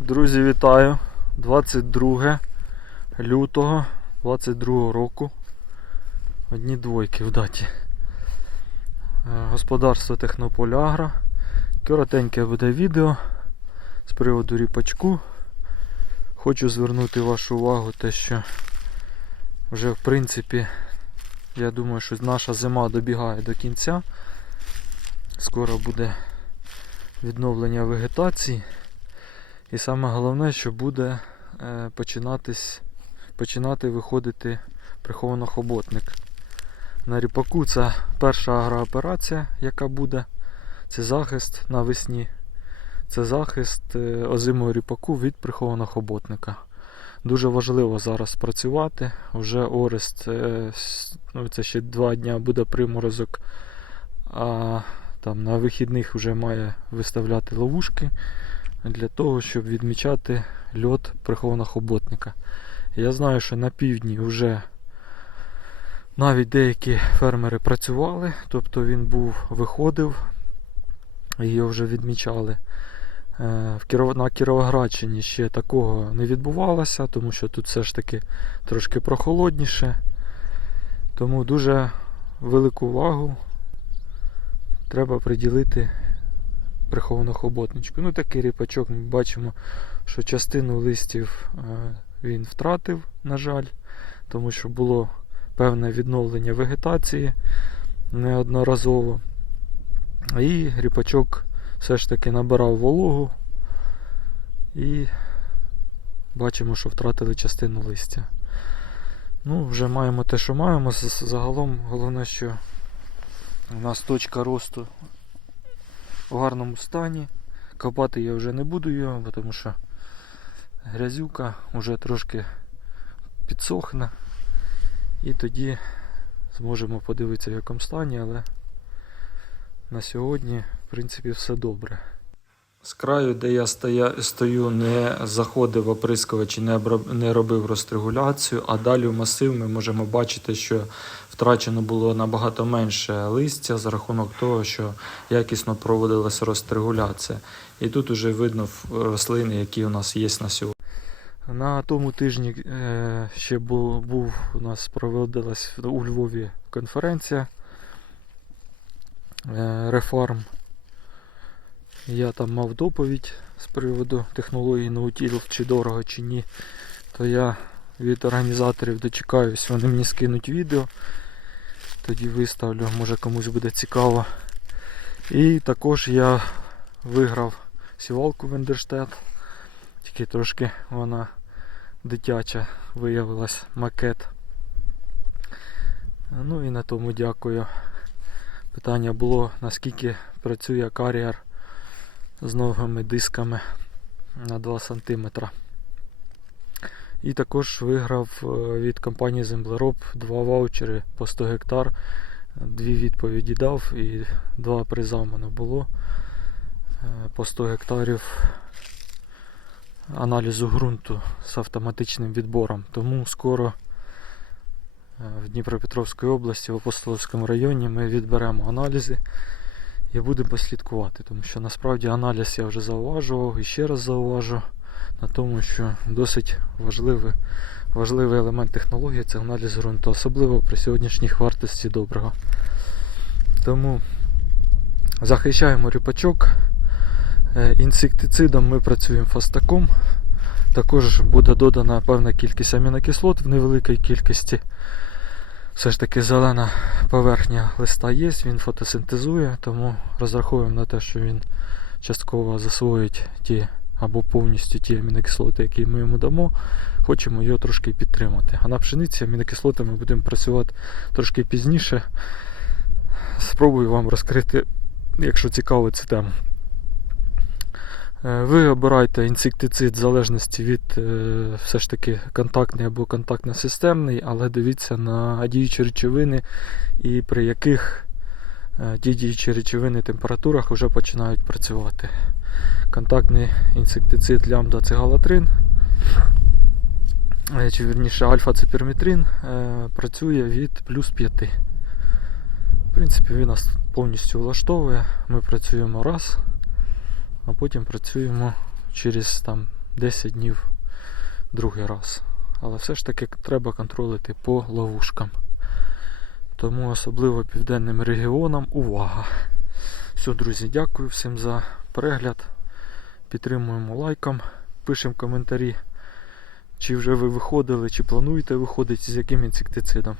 Друзі, вітаю! 22 лютого 22 року. Одні двойки в даті. Е, Господарство Технополягра. Коротеньке буде відео з приводу ріпачку. Хочу звернути вашу увагу те, що вже в принципі я думаю, що наша зима добігає до кінця. Скоро буде відновлення вегетації. І саме головне, що буде е, починатись, починати виходити приховано-хоботник. На ріпаку це перша агрооперація, яка буде. Це захист навесні. Це захист е, озимого ріпаку від прихованого хоботника. Дуже важливо зараз працювати. Вже Орест, е, ну, це ще два дня буде приморозок, а там на вихідних вже має виставляти ловушки для того, щоб відмічати льот прихованого хоботника. Я знаю, що на півдні вже навіть деякі фермери працювали, тобто він був, виходив, його вже відмічали. Е. На Кіровоградщині ще такого не відбувалося, тому що тут все ж таки трошки прохолодніше. Тому дуже велику увагу треба приділити приховану хоботничку. Ну такий ріпачок ми бачимо, що частину листів е, він втратив, на жаль, тому що було певне відновлення вегетації неодноразово. І ріпачок все ж таки набирав вологу і бачимо, що втратили частину листя. Ну, вже маємо те, що маємо. Загалом головне, що у нас точка росту в гарному стані. Копати я вже не буду його, тому що грязюка вже трошки підсохне. І тоді зможемо подивитися в якому стані, але на сьогодні, в принципі, все добре. З краю, де я стою, не заходив оприскувач і не робив розтригуляцію, а далі в масив ми можемо бачити, що втрачено було набагато менше листя за рахунок того, що якісно проводилася розтригуляція. І тут вже видно рослини, які у нас є на сьогодні. На тому тижні е, ще був, був у нас проводилась у Львові конференція е, Реформ. Я там мав доповідь з приводу технології наутілів, чи дорого, чи ні. То я від організаторів дочекаюсь, вони мені скинуть відео. Тоді виставлю, може комусь буде цікаво. І також я виграв сівалку Вендерштет. Тільки трошки вона дитяча виявилась макет. Ну і на тому дякую. Питання було, наскільки працює кар'єр з новими дисками на 2 см. І також виграв е, від компанії Землероб два ваучери по 100 гектар. Дві відповіді дав і два приза в мене було е, по 100 гектарів аналізу ґрунту з автоматичним відбором. Тому скоро е, в Дніпропетровській області, в Апостолівському районі ми відберемо аналізи і будемо слідкувати, тому що насправді аналіз я вже зауважував і ще раз зауважу на тому, що досить важливий, важливий елемент технології це аналіз ґрунту, особливо при сьогоднішніх вартості доброго. Тому захищаємо ріпачок. Е, Інсектицидом ми працюємо фастаком. Також буде додана певна кількість амінокислот в невеликій кількості. Все ж таки зелена поверхня листа є, він фотосинтезує, тому розраховуємо на те, що він частково засвоїть ті або повністю ті амінокислоти, які ми йому дамо. Хочемо його трошки підтримати. А на пшениці амінокислотами будемо працювати трошки пізніше. Спробую вам розкрити, якщо цікаво цю тему. Е, Ви обирайте інсектицид в залежності від е, все ж таки контактний або контактно-системний, але дивіться на діючі речовини і при яких е, ті діючі речовини температурах вже починають працювати. Контактний інсектицид лямбда цигалатрин, чи вірніше альфа-циперметрин е, працює від плюс 5. В принципі, він нас повністю влаштовує. Ми працюємо раз, а потім працюємо через там 10 днів другий раз. Але все ж таки треба контролити по ловушкам. Тому особливо південним регіонам увага. Все, друзі, дякую всім за перегляд. Підтримуємо лайком, пишемо коментарі, чи вже ви виходили, чи плануєте виходити з яким інсектицидом.